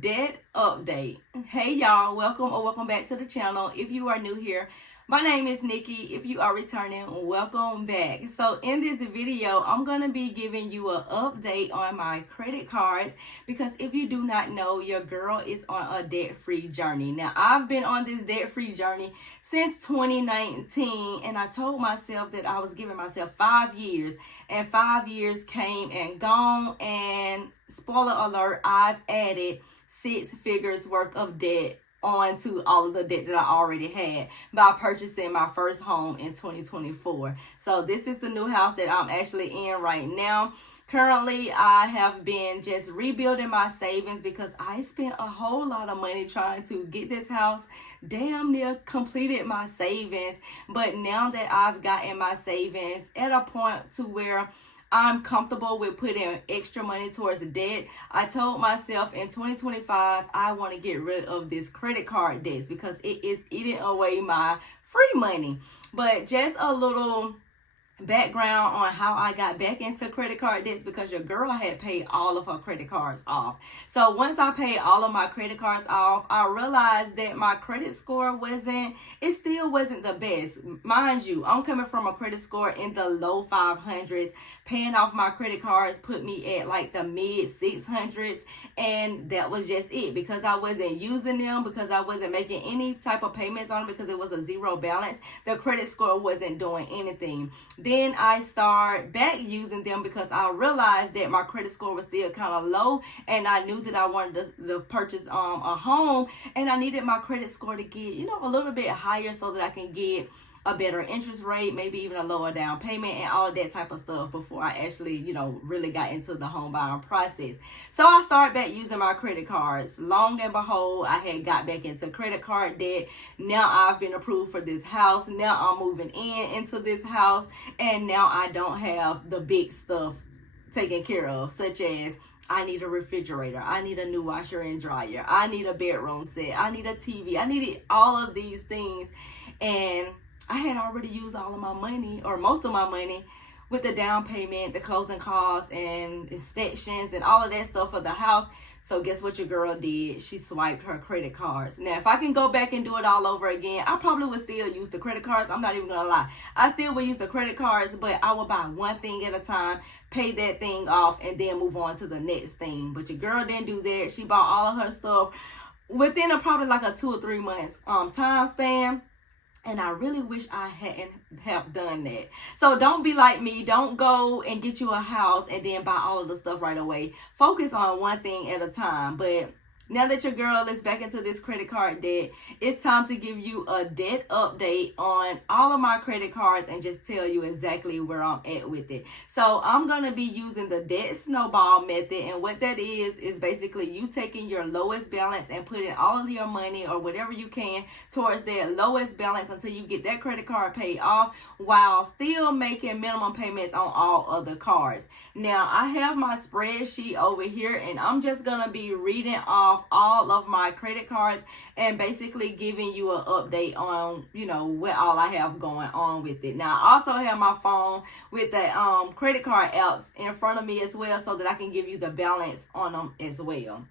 debt update. Hey y'all, welcome back to the channel. If you are new here, my name is Nikki. If you are returning, welcome back. So in this video, I'm going to be giving you an update on my credit cards because if you do not know, your girl is on a debt-free journey. Now, I've been on this debt-free journey since 2019, and I told myself that I was giving myself 5 years, and 5 years came and gone, and spoiler alert, I've added 6 figures worth of debt onto all of the debt that I already had by purchasing my first home in 2024. So this is the new house that I'm actually in right now. Currently, I have been just rebuilding my savings because I spent a whole lot of money trying to get this house. Damn near completed my savings. But now that I've gotten my savings at a point to where I'm comfortable with putting extra money towards the debt, I told myself in 2025, I want to get rid of this credit card debts because it is eating away my free money. But just a little background on how I got back into credit card debts, because your girl had paid all of her credit cards off. So once I paid all of my credit cards off, I realized that my credit score still wasn't the best. Mind you, I'm coming from a credit score in the low 500s. Paying off my credit cards put me at like the mid 600s, and that was just it because I wasn't using them, because I wasn't making any type of payments on them, because it was a zero balance. The credit score wasn't doing anything. Then I start back using them because I realized that my credit score was still kind of low, and I knew that I wanted to purchase a home, and I needed my credit score to get, a little bit higher so that I can get a better interest rate, maybe even a lower down payment and all of that type of stuff before I actually, really got into the home buying process. So I started back using my credit cards. Long and behold, I had got back into credit card debt. Now I've been approved for this house. Now I'm moving into this house, and now I don't have the big stuff taken care of, such as I need a refrigerator, I need a new washer and dryer, I need a bedroom set, I need a TV, I needed all of these things, and I had already used all of my money, or most of my money, with the down payment, the closing costs, and inspections, and all of that stuff for the house. So guess what your girl did? She swiped her credit cards. Now, if I can go back and do it all over again, I probably would still use the credit cards. I'm not even going to lie. I still would use the credit cards, but I would buy one thing at a time, pay that thing off, and then move on to the next thing. But your girl didn't do that. She bought all of her stuff within probably like a 2 or 3 months time span. And I really wish I hadn't have done that. So don't be like me. Don't go and get you a house and then buy all of the stuff right away. Focus on one thing at a time. But now that your girl is back into this credit card debt, it's time to give you a debt update on all of my credit cards and just tell you exactly where I'm at with it. So I'm going to be using the debt snowball method. And what that is basically you taking your lowest balance and putting all of your money or whatever you can towards that lowest balance until you get that credit card paid off, while still making minimum payments on all other cards. Now, I have my spreadsheet over here, and I'm just going to be reading off all of my credit cards and basically giving you an update on, what all I have going on with it. Now, I also have my phone with the credit card apps in front of me as well, so that I can give you the balance on them as well.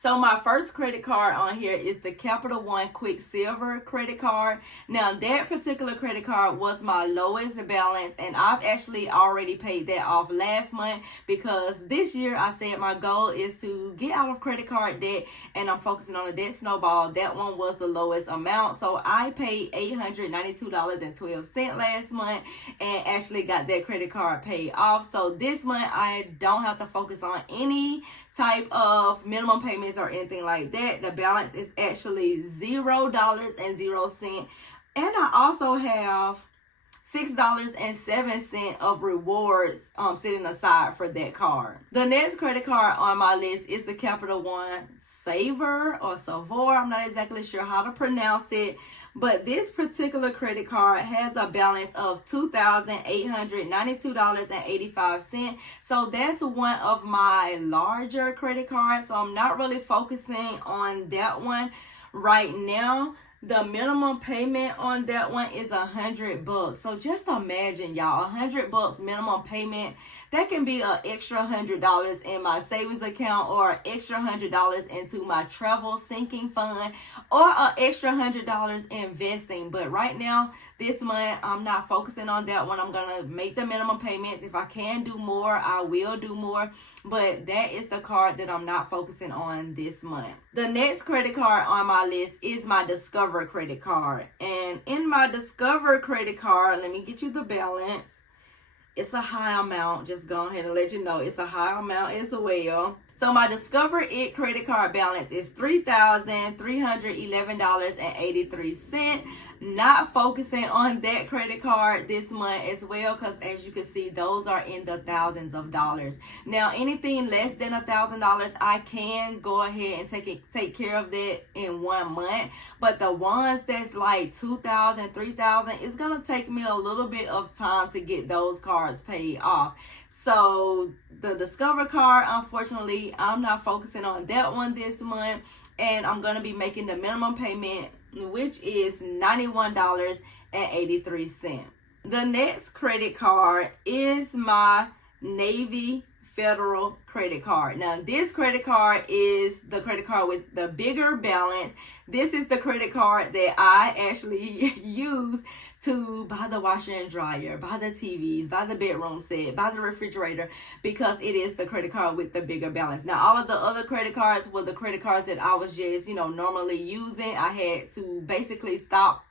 So my first credit card on here is the Capital One Quicksilver credit card. Now that particular credit card was my lowest balance, and I've actually already paid that off last month because this year I said my goal is to get out of credit card debt, and I'm focusing on the debt snowball. That one was the lowest amount. So I paid $892.12 last month and actually got that credit card paid off. So this month I don't have to focus on any type of minimum payments or anything like that. The balance is actually $0.00, and I also have $6.07 of rewards sitting aside for that card. The next credit card on my list is the Capital One Savor or Savor. I'm not exactly sure how to pronounce it, but this particular credit card has a balance of $2,892.85. So that's one of my larger credit cards. So I'm not really focusing on that one right now. The minimum payment on that one is $100. So just imagine, y'all, $100 minimum payment that can be an extra $100 in my savings account, or extra $100 into my travel sinking fund, or an extra $100 investing. But right now, this month, I'm not focusing on that one. I'm going to make the minimum payments. If I can do more, I will do more. But that is the card that I'm not focusing on this month. The next credit card on my list is my Discover credit card. And in my Discover credit card, let me get you the balance. It's a high amount. Just go ahead and let you know it's a high amount as well. So my Discover It credit card balance is $3,311.83. Not focusing on that credit card this month as well, because as you can see, those are in the thousands of dollars. Now, anything less than $1,000, I can go ahead and take care of that in 1 month. But the ones that's like $2,000, $3,000, it's gonna take me a little bit of time to get those cards paid off. So the Discover card, unfortunately, I'm not focusing on that one this month, and I'm going to be making the minimum payment, which is $91.83. The next credit card is my Navy Federal credit card. Now, this credit card is the credit card with the bigger balance. This is the credit card that I actually use to buy the washer and dryer, buy the TVs, buy the bedroom set, buy the refrigerator, because it is the credit card with the bigger balance. Now, all of the other credit cards were the credit cards that I was just, normally using. I had to basically stop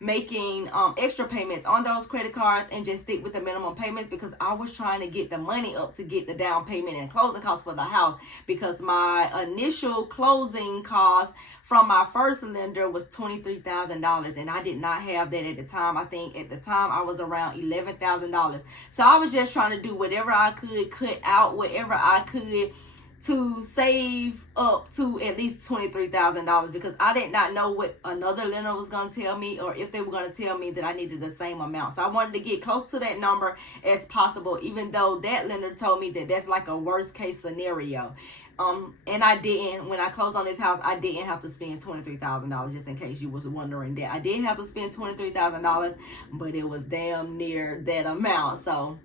making extra payments on those credit cards and just stick with the minimum payments, because I was trying to get the money up to get the down payment and closing costs for the house, because my initial closing cost from my first lender was $23,000, and I did not have that at the time. I think at the time I was around $11,000. So I was just trying to do whatever I could, cut out whatever I could to save up to at least $23,000, because I did not know what another lender was going to tell me, or if they were going to tell me that I needed the same amount. So I wanted to get close to that number as possible, even though that lender told me that that's like a worst case scenario. And I didn't, when I closed on this house, I didn't have to spend $23,000, just in case you was wondering that. I didn't have to spend $23,000, but it was damn near that amount. So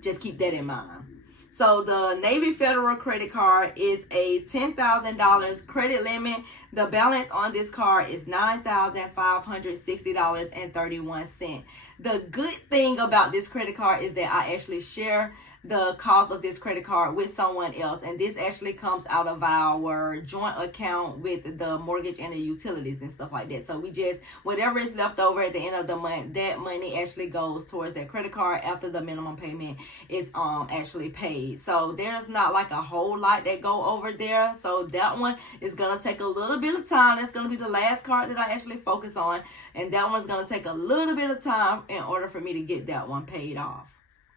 just keep that in mind. So the Navy Federal credit card is a $10,000 credit limit. The balance on this card is $9,560.31. The good thing about this credit card is that I actually share the cost of this credit card with someone else, and this actually comes out of our joint account with the mortgage and the utilities and stuff like that. So we just, whatever is left over at the end of the month, that money actually goes towards that credit card after the minimum payment is actually paid. So there's not like a whole lot that go over there. So that one is gonna take a little bit of time. That's gonna be the last card that I actually focus on, and that one's gonna take a little bit of time in order for me to get that one paid off.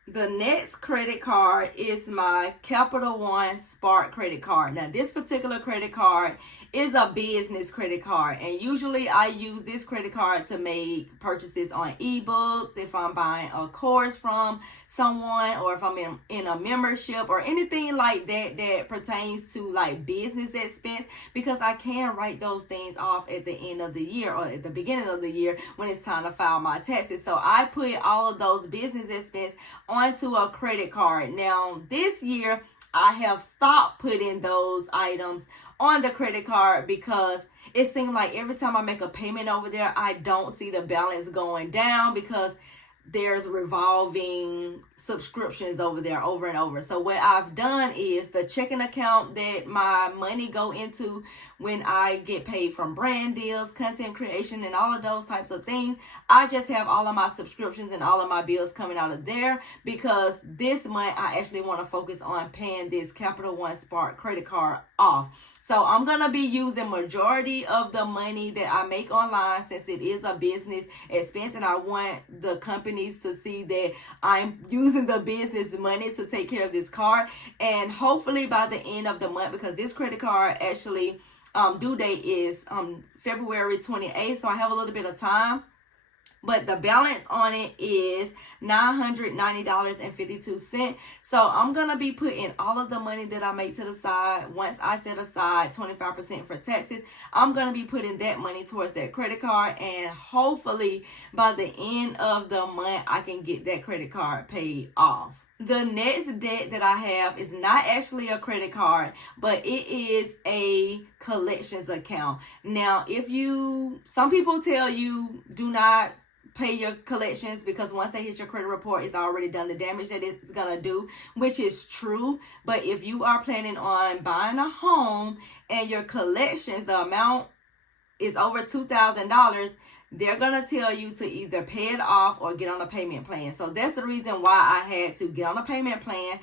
The next credit card is my Capital One Spark credit card. Now, this particular credit card is a business credit card, and usually I use this credit card to make purchases on ebooks, if I'm buying a course from someone, or if I'm in a membership or anything like that that pertains to like business expense, because I can write those things off at the end of the year or at the beginning of the year when it's time to file my taxes. So I put all of those business expense onto a credit card. Now, this year I have stopped putting those items on the credit card, because it seemed like every time I make a payment over there, I don't see the balance going down, because there's revolving subscriptions over there over and over. So what I've done is the checking account that my money go into when I get paid from brand deals, content creation, and all of those types of things, I just have all of my subscriptions and all of my bills coming out of there, because this month I actually want to focus on paying this Capital One Spark credit card off. So I'm going to be using majority of the money that I make online, since it is a business expense, and I want the companies to see that I'm using the business money to take care of this card. And hopefully by the end of the month, because this credit card actually due date is February 28th, so I have a little bit of time. But the balance on it is $990.52. So I'm going to be putting all of the money that I make to the side. Once I set aside 25% for taxes, I'm going to be putting that money towards that credit card. And hopefully by the end of the month, I can get that credit card paid off. The next debt that I have is not actually a credit card, but it is a collections account. Now, some people tell you do not pay your collections because once they hit your credit report, it's already done the damage that it's gonna do, which is true. But if you are planning on buying a home and your collections, the amount is over $2,000, they're going to tell you to either pay it off or get on a payment plan. So that's the reason why I had to get on a payment plan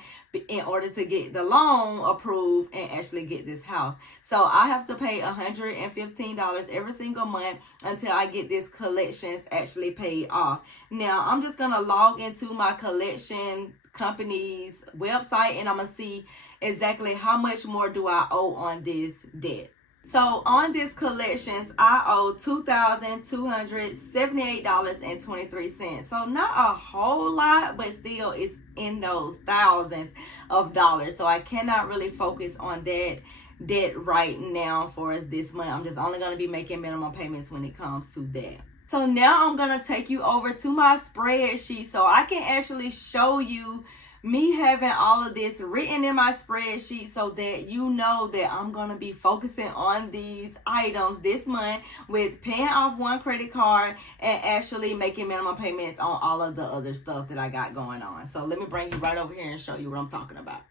in order to get the loan approved and actually get this house. So I have to pay $115 every single month until I get this collections actually paid off. Now, I'm just going to log into my collection company's website and I'm going to see exactly how much more do I owe on this debt. So on this collections, I owe $2,278.23. So not a whole lot, but still it's in those thousands of dollars. So I cannot really focus on that debt right now for us this month. I'm just only going to be making minimum payments when it comes to that. So now I'm going to take you over to my spreadsheet so I can actually show you me having all of this written in my spreadsheet so that you know that I'm going to be focusing on these items this month with paying off one credit card and actually making minimum payments on all of the other stuff that I got going on. So let me bring you right over here and show you what I'm talking about.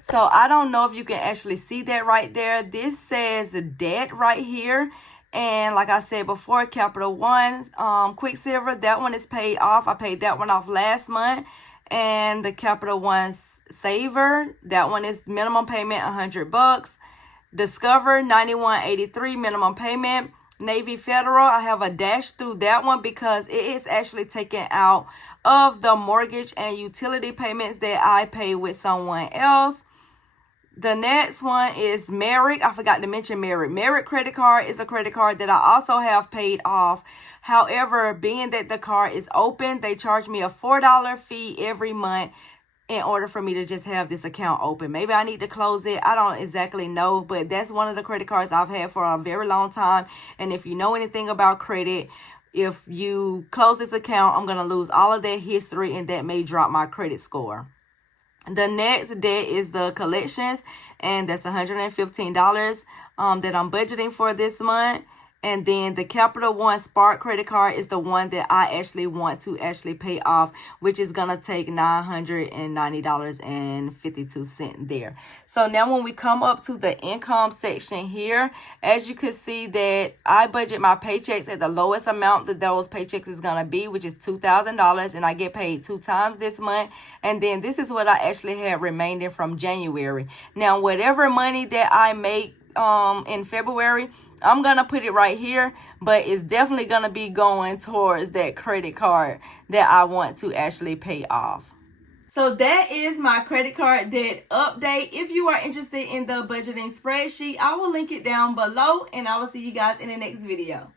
So I don't know if you can actually see that right there. This says debt right here. And like I said before, Capital One, Quicksilver, that one is paid off. I paid that one off last month. And the Capital One Saver, that one is minimum payment $100. Discover, $91.83 minimum payment. Navy Federal, I have a dash through that one because it is actually taken out of the mortgage and utility payments that I pay with someone else. The next one is Merrick. I forgot to mention Merrick. Merrick credit card is a credit card that I also have paid off. However, being that the card is open, they charge me a $4 fee every month in order for me to just have this account open. Maybe I need to close it. I don't exactly know, but that's one of the credit cards I've had for a very long time. And if you know anything about credit, if you close this account, I'm going to lose all of that history and that may drop my credit score. The next debt is the collections, and that's $115 that I'm budgeting for this month. And then the Capital One Spark credit card is the one that I actually want to actually pay off, which is going to take $990.52 there. So now when we come up to the income section here, as you can see that I budget my paychecks at the lowest amount that those paychecks is going to be, which is $2,000, and I get paid 2 times this month. And then this is what I actually had remaining from January. Now, whatever money that I make in February, I'm going to put it right here, but it's definitely going to be going towards that credit card that I want to actually pay off. So that is my credit card debt update. If you are interested in the budgeting spreadsheet, I will link it down below, and I will see you guys in the next video.